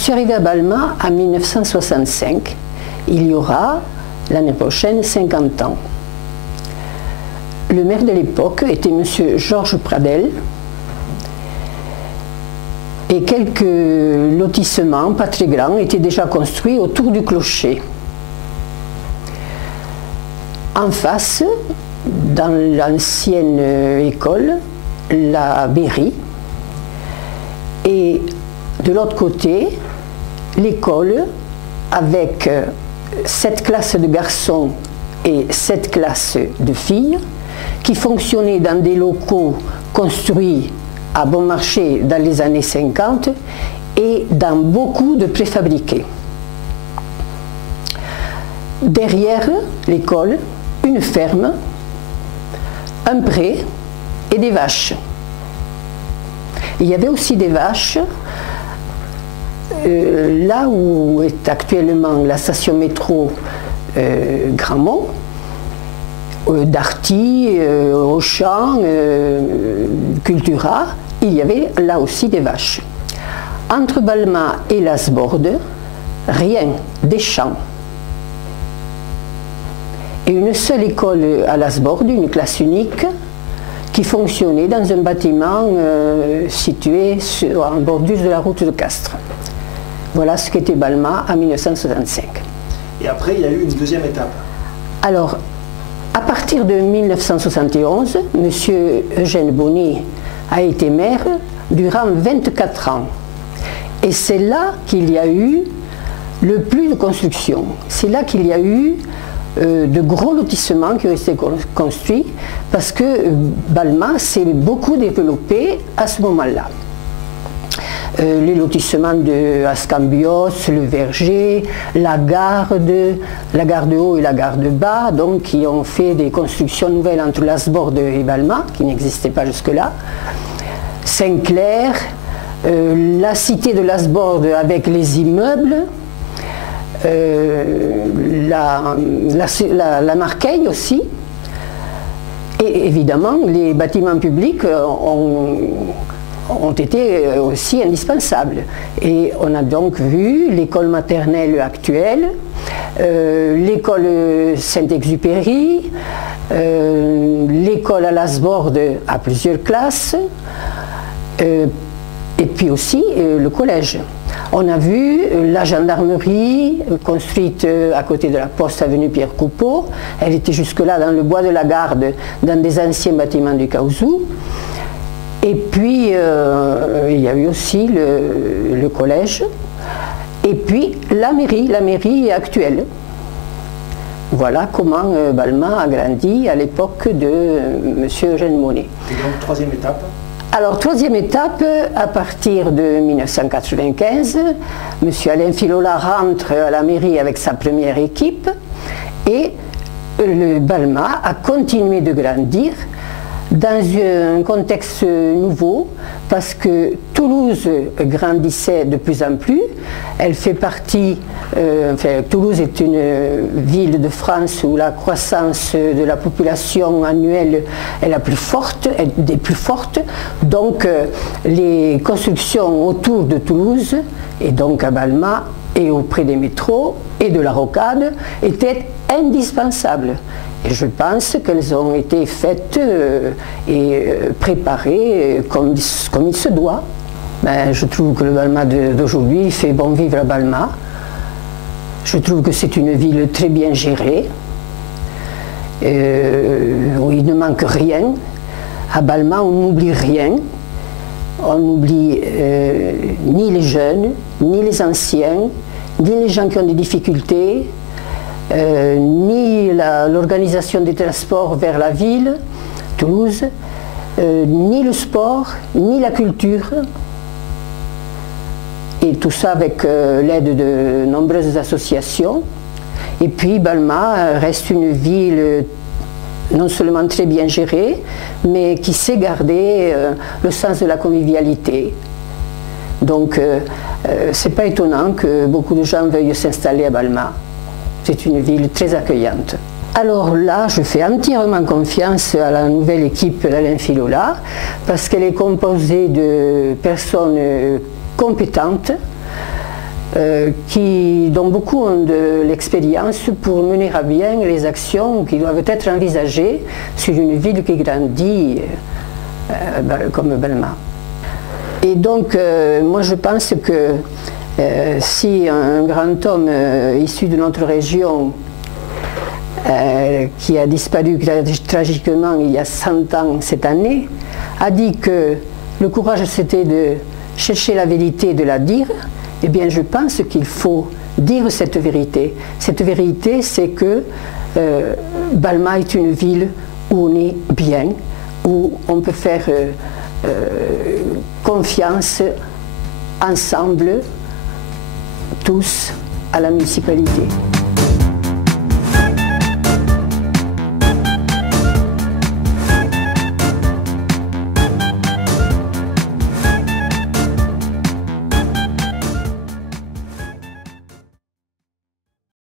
suis arrivée à Balma en 1965. Il y aura l'année prochaine 50 ans. Le maire de l'époque était M. Georges Pradel et quelques lotissements, pas très grands, étaient déjà construits autour du clocher. En face, dans l'ancienne école, la mairie, et de l'autre côté, l'école avec 7 classes de garçons et 7 classes de filles qui fonctionnaient dans des locaux construits à bon marché dans les années 50 et dans beaucoup de préfabriqués. Derrière l'école, une ferme, un pré et des vaches. Il y avait aussi des vaches là où est actuellement la station métro Gramont, Darty, Auchan, Cultura, il y avait là aussi des vaches. Entre Balma et Lasborde, rien, des champs. Et une seule école à Lasborde, une classe unique, qui fonctionnait dans un bâtiment situé en bordure de la route de Castres. Voilà ce qu'était Balma en 1965. Et après, il y a eu une deuxième étape. Alors, à partir de 1971, M. Eugène Bonny a été maire durant 24 ans. Et c'est là qu'il y a eu le plus de construction. C'est là qu'il y a eu de gros lotissements qui ont été construits parce que Balma s'est beaucoup développé à ce moment-là. Les lotissements de Ascambios, le Verger, la gare de haut et la gare de bas, donc qui ont fait des constructions nouvelles entre Lasborde et Balma, qui n'existaient pas jusque-là. Saint-Clair, la cité de Lasborde avec les immeubles, la Marqueille aussi, et évidemment les bâtiments publics ont été aussi indispensables. Et on a donc vu l'école maternelle actuelle, l'école Saint-Exupéry, l'école à Lasborde à plusieurs classes, et puis aussi le collège. On a vu la gendarmerie construite à côté de la poste avenue Pierre Coupeau. Elle était jusque-là dans le bois de la Garde, dans des anciens bâtiments du Caousou. Et puis il y a eu aussi le collège. Et puis la mairie actuelle. Voilà comment Balma a grandi à l'époque de M. Eugène Bonny. Et donc, troisième étape? Alors, troisième étape, à partir de 1995, M. Alain Filola rentre à la mairie avec sa première équipe et le Balma a continué de grandir dans un contexte nouveau parce que Toulouse grandissait de plus en plus. Elle fait partie, Toulouse est une ville de France où la croissance de la population annuelle est la plus forte, des plus fortes. Donc les constructions autour de Toulouse, et donc à Balma, et auprès des métros et de la rocade, étaient indispensables. Et je pense qu'elles ont été faites et préparées comme il se doit. Ben, je trouve que le Balma d'aujourd'hui fait bon vivre à Balma. Je trouve que c'est une ville très bien gérée, où il ne manque rien. À Balma, on n'oublie rien. On n'oublie ni les jeunes, ni les anciens, ni les gens qui ont des difficultés, ni l'organisation des transports vers la ville, Toulouse, ni le sport, ni la culture. Et tout ça avec l'aide de nombreuses associations. Et puis Balma reste une ville non seulement très bien gérée, mais qui sait garder le sens de la convivialité. Donc c'est pas étonnant que beaucoup de gens veuillent s'installer à Balma. C'est une ville très accueillante. Alors là, je fais entièrement confiance à la nouvelle équipe d'Alain Filola, parce qu'elle est composée de personnes compétentes, dont beaucoup ont de l'expérience pour mener à bien les actions qui doivent être envisagées sur une ville qui grandit comme Balma. Et donc, moi je pense que si un grand homme issu de notre région, qui a disparu tragiquement il y a 100 ans cette année, a dit que le courage c'était de chercher la vérité et de la dire, eh bien je pense qu'il faut dire cette vérité. Cette vérité, c'est que Balma est une ville où on est bien, où on peut faire confiance ensemble, tous, à la municipalité.